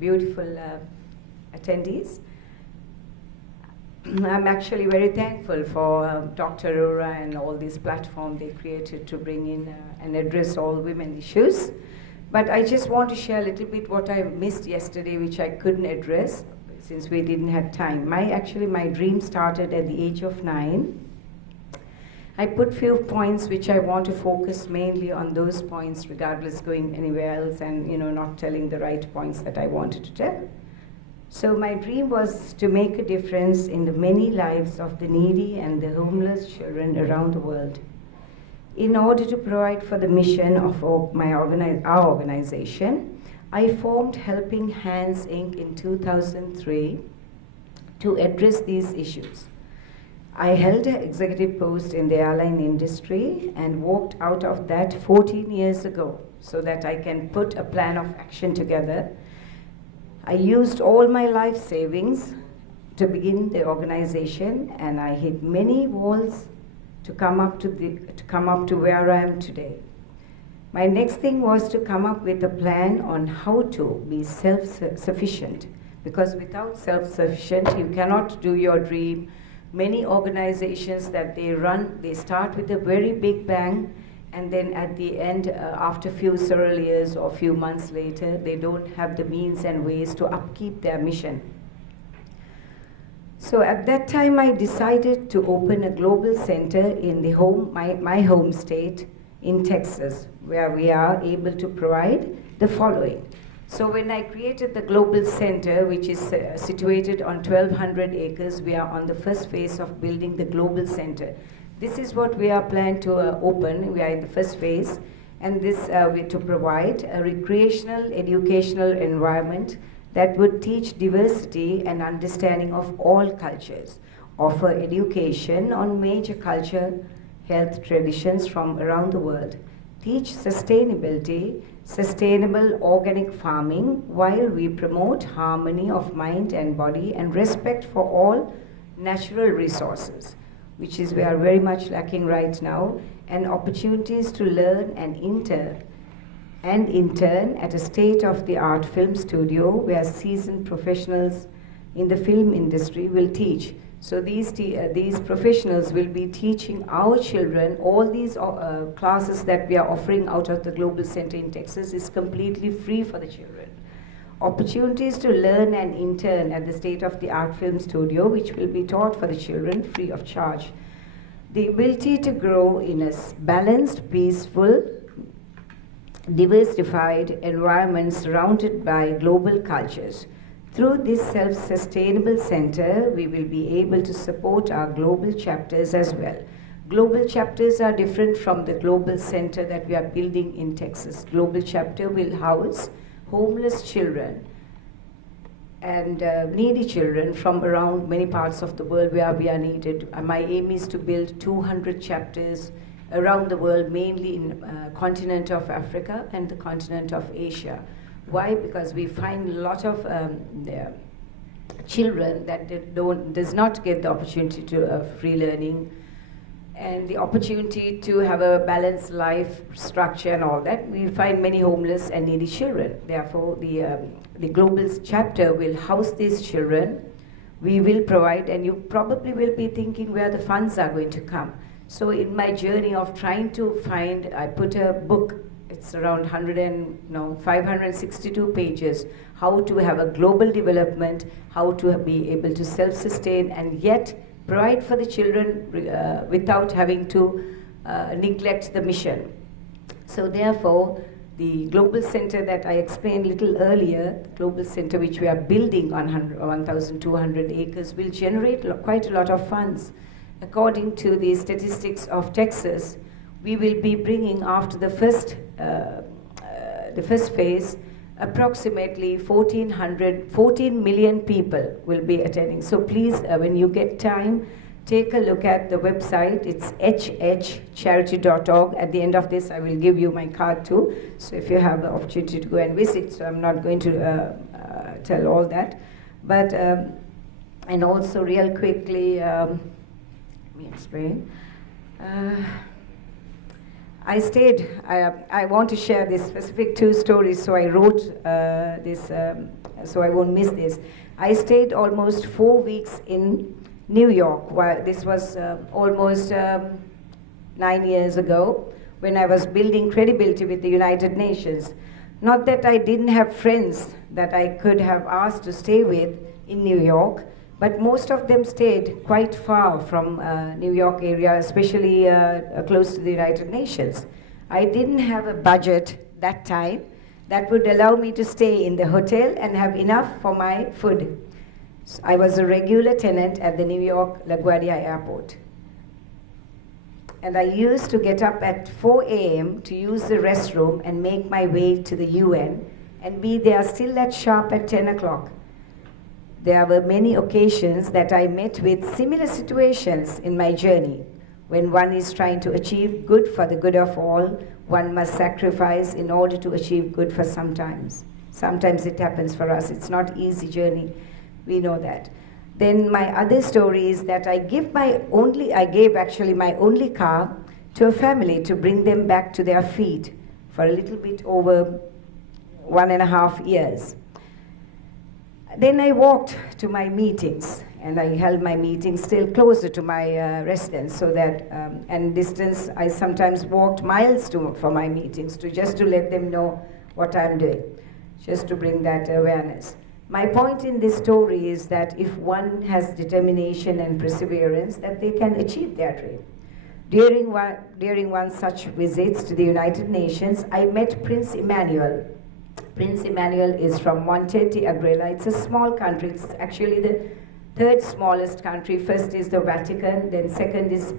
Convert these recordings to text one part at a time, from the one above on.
beautiful attendees. I'm actually very thankful for Dr. Arora and all these platforms they created to bring in and address all women issues. But I just want to share a little bit what I missed yesterday, which I couldn't address since we didn't have time. My dream started at the age of 9. I put few points which I want to focus mainly on those points, regardless going anywhere else and not telling the right points that I wanted to tell. So my dream was to make a difference in the many lives of the needy and the homeless children around the world. In order to provide for the mission of our organization, I formed Helping Hands Inc. in 2003 to address these issues. I held an executive post in the airline industry and walked out of that 14 years ago so that I can put a plan of action together. I used all my life savings to begin the organization, and I hit many walls to come up to where I am today. My next thing was to come up with a plan on how to be self-sufficient, because without self-sufficient you cannot do your dream. Many organizations that they run, they start with a very big bang, and then at the end, after few several years or few months later, they don't have the means and ways to upkeep their mission. So at that time, I decided to open a global center in my home state in Texas, where we are able to provide the following. So when I created the global center, which is situated on 1,200 acres, we are on the first phase of building the global center. This is what we are planning to open. We are in the first phase, and this to provide a recreational, educational environment that would teach diversity and understanding of all cultures, offer education on major culture, health traditions from around the world, teach sustainability, sustainable organic farming, while we promote harmony of mind and body and respect for all natural resources, which is we are very much lacking right now, and opportunities to learn and intern at a state-of-the-art film studio where seasoned professionals in the film industry will teach. So these professionals will be teaching our children. All these classes that we are offering out of the Global Center in Texas is completely free for the children. Opportunities to learn and intern at the state-of-the-art film studio, which will be taught for the children free of charge. The ability to grow in a balanced, peaceful, diversified environment surrounded by global cultures. Through this self-sustainable center, we will be able to support our global chapters as well. Global chapters are different from the global center that we are building in Texas. Global chapter will house homeless children and needy children from around many parts of the world where we are needed. My aim is to build 200 chapters around the world, mainly in continent of Africa and the continent of Asia. Why? Because we find a lot of children that does not get the opportunity to free learning and the opportunity to have a balanced life structure and all that. We find many homeless and needy children. Therefore, the global chapter will house these children. We will provide, and you probably will be thinking where the funds are going to come. So in my journey of trying to find, I put a book. It's around 562 pages, how to have a global development, how to be able to self-sustain and yet provide for the children without having to neglect the mission. So therefore, the global center that I explained a little earlier, the global center which we are building on 1,200 acres will generate quite a lot of funds. According to the statistics of Texas, we will be bringing after the first phase, approximately 14 million people will be attending. So please, when you get time, take a look at the website. It's hhcharity.org. At the end of this, I will give you my card too. So if you have the opportunity to go and visit, so I'm not going to tell all that. But, and also real quickly, let me explain. I want to share this specific two stories, so I wrote this so I won't miss this. I stayed almost 4 weeks in New York. This was almost 9 years ago, when I was building credibility with the United Nations. Not that I didn't have friends that I could have asked to stay with in New York, but most of them stayed quite far from New York area, especially close to the United Nations. I didn't have a budget that time that would allow me to stay in the hotel and have enough for my food. So I was a regular tenant at the New York LaGuardia Airport. And I used to get up at 4 a.m. to use the restroom and make my way to the UN and be there still at sharp at 10 o'clock. There were many occasions that I met with similar situations in my journey. When one is trying to achieve good for the good of all, one must sacrifice in order to achieve good for sometimes. Sometimes it happens for us. It's not an easy journey. We know that. Then my other story is that I gave actually my only car to a family to bring them back to their feet for a little bit over 1.5 years. Then I walked to my meetings, and I held my meetings still closer to my residence, so that, and distance, I sometimes walked miles for my meetings, just to let them know what I'm doing, just to bring that awareness. My point in this story is that if one has determination and perseverance, that they can achieve their dream. During one such visits to the United Nations, I met Prince Emmanuel. Prince Emmanuel is from Monte de Agrela. It's a small country. It's actually the third smallest country. First is the Vatican, then second is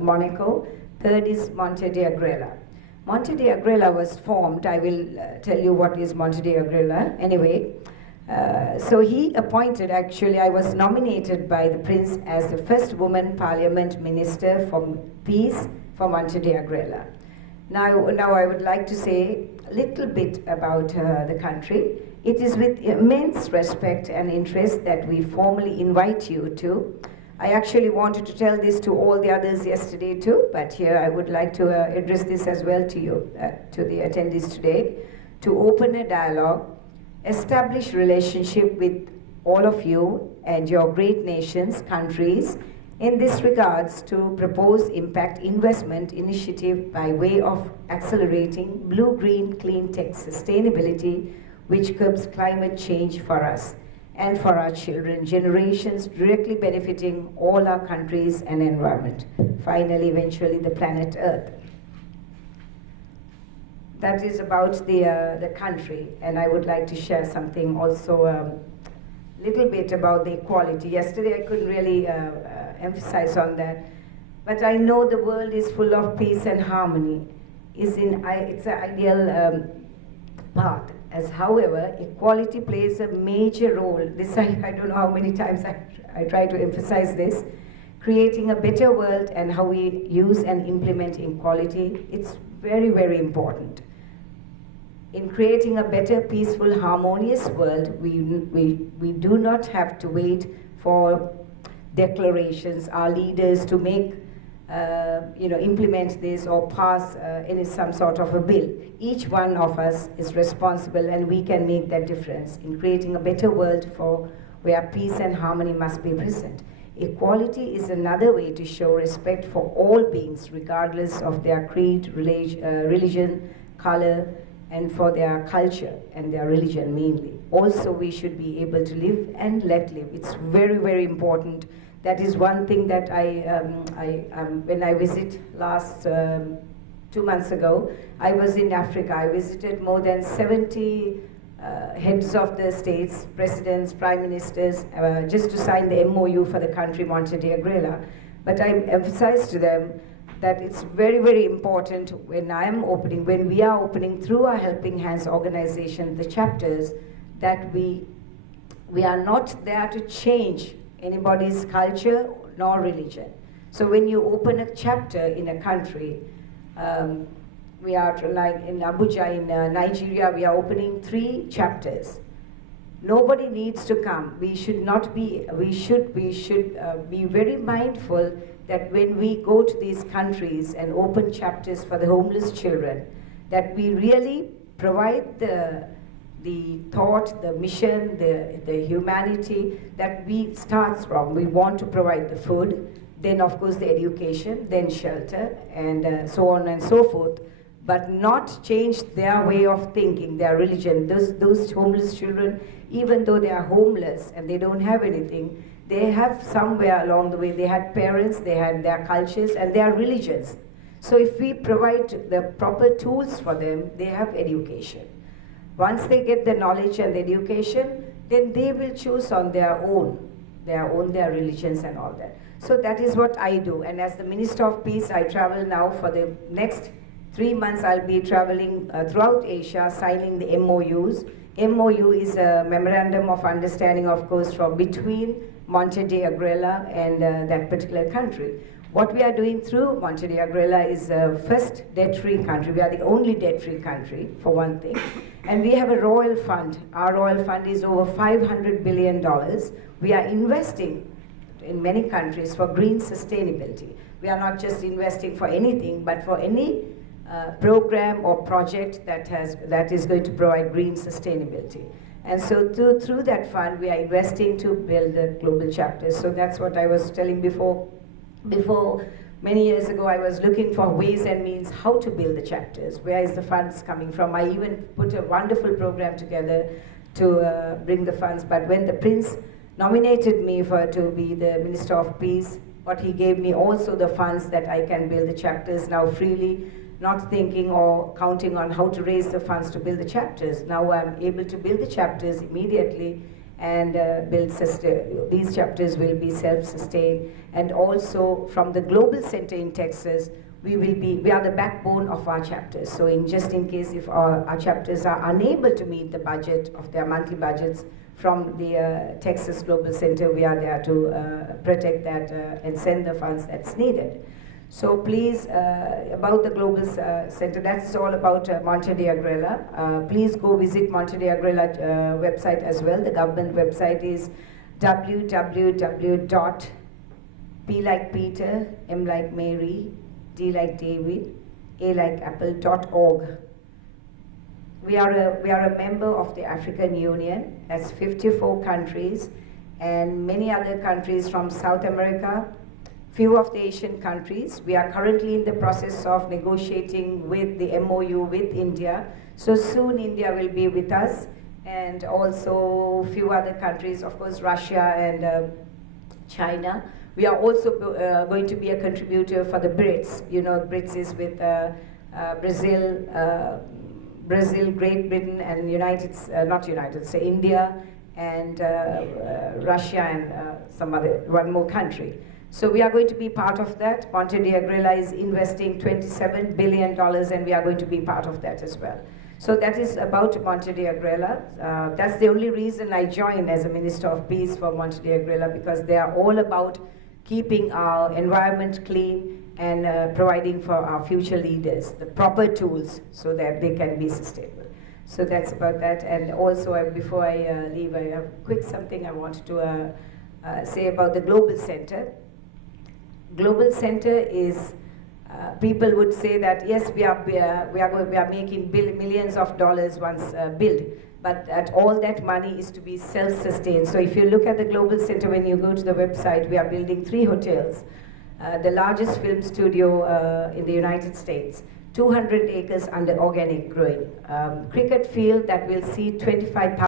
Monaco, third is Monte de Agrela. Monte de Agrela was formed, I will tell you what is Monte de Agrela anyway. So he appointed, actually I was nominated by the Prince as the first woman Parliament Minister for Peace for Monte de Agrela. Now I would like to say a little bit about the country. It is with immense respect and interest that we formally invite you to. I actually wanted to tell this to all the others yesterday too, but here I would like to address this as well to you, to the attendees today, to open a dialogue, establish relationship with all of you and your great nations, countries, in this regards to propose impact investment initiative by way of accelerating blue-green clean tech sustainability, which curbs climate change for us and for our children, generations, directly benefiting all our countries and environment. Finally, eventually, the planet Earth. That is about the country, and I would like to share something also little bit about the equality. Yesterday, I couldn't really emphasize on that, but I know the world is full of peace and harmony. It's an ideal path. As however, equality plays a major role. This I don't know how many times I try to emphasize this. Creating a better world and how we use and implement equality, it's very, very important. In creating a better, peaceful, harmonious world, we do not have to wait for declarations, our leaders to make implement this or pass some sort of a bill. Each one of us is responsible, and we can make that difference in creating a better world where peace and harmony must be present. Equality is another way to show respect for all beings, regardless of their creed, religion, color, and for their culture and their religion mainly. Also, we should be able to live and let live. It's very, very important. That is one thing that when I visited last 2 months ago, I was in Africa. I visited more than 70 heads of the states, presidents, prime ministers, just to sign the MOU for the country Monte de Agrela. But I emphasized to them that it's very, very important when we are opening through our Helping Hands organization, the chapters, that we are not there to change anybody's culture nor religion. So when you open a chapter in a country, we are like in Abuja in Nigeria, we are opening 3 chapters. Nobody needs to come. We should be very mindful that when we go to these countries and open chapters for the homeless children, that we really provide the thought, the mission, the humanity that we starts from. We want to provide the food, then of course the education, then shelter, and so on and so forth, but not change their way of thinking, their religion. Those homeless children, even though they are homeless and they don't have anything, they have somewhere along the way, they had parents, they had their cultures and their religions. So if we provide the proper tools for them, they have education. Once they get the knowledge and the education, then they will choose on their religions and all that. So that is what I do. And as the Minister of Peace, I travel now for the next 3 months. I'll be traveling throughout Asia, signing the MOUs. MOU is a Memorandum of Understanding, of course, from between Monte de Agrela and that particular country. What we are doing through Monte de Agrela is first debt-free country. We are the only debt-free country, for one thing. And we have a royal fund. Our royal fund is over $500 billion. We are investing in many countries for green sustainability. We are not just investing for anything, but for any program or project that is going to provide green sustainability. And so through that fund, we are investing to build the global chapters. So that's what I was telling before. Many years ago, I was looking for ways and means how to build the chapters. Where is the funds coming from? I even put a wonderful program together to bring the funds. But when the Prince nominated me to be the Minister of Peace, but he gave me also the funds that I can build the chapters now freely, not thinking or counting on how to raise the funds to build the chapters. Now I'm able to build the chapters immediately and these chapters will be self-sustained. And also from the global center in Texas, we are the backbone of our chapters. So just in case if our chapters are unable to meet the budget of their monthly budgets from the Texas Global Center, we are there to protect that and send the funds that's needed. So please, about the Global Center, that's all about Monte de Agrela. Please go visit Monte de Agrela website as well. The government website is www.P like Peter, M like Mary, D like David, A like Apple.org. We are a member of the African Union. That's 54 countries and many other countries from South America, few of the Asian countries. We are currently in the process of negotiating with the MOU with India. So soon India will be with us, and also few other countries, of course Russia and China. We are also going to be a contributor for the BRICS. You know, BRICS is with Brazil, Great Britain, and India and Russia and one more country. So we are going to be part of that. Monte de Agrela is investing $27 billion and we are going to be part of that as well. So that is about Monte de Agrela. That's the only reason I joined as a Minister of Peace for Monte de Agrela, because they are all about keeping our environment clean and providing for our future leaders the proper tools so that they can be sustainable. So that's about that. And also, before I leave, I have quick something I wanted to say about the Global Center. Global Center is, people would say that yes, we are making millions of dollars once built, but all that money is to be self-sustained. So if you look at the Global Center, when you go to the website, we are building 3 hotels, the largest film studio in the United States, 200 acres under organic growing, cricket field that will see 25,000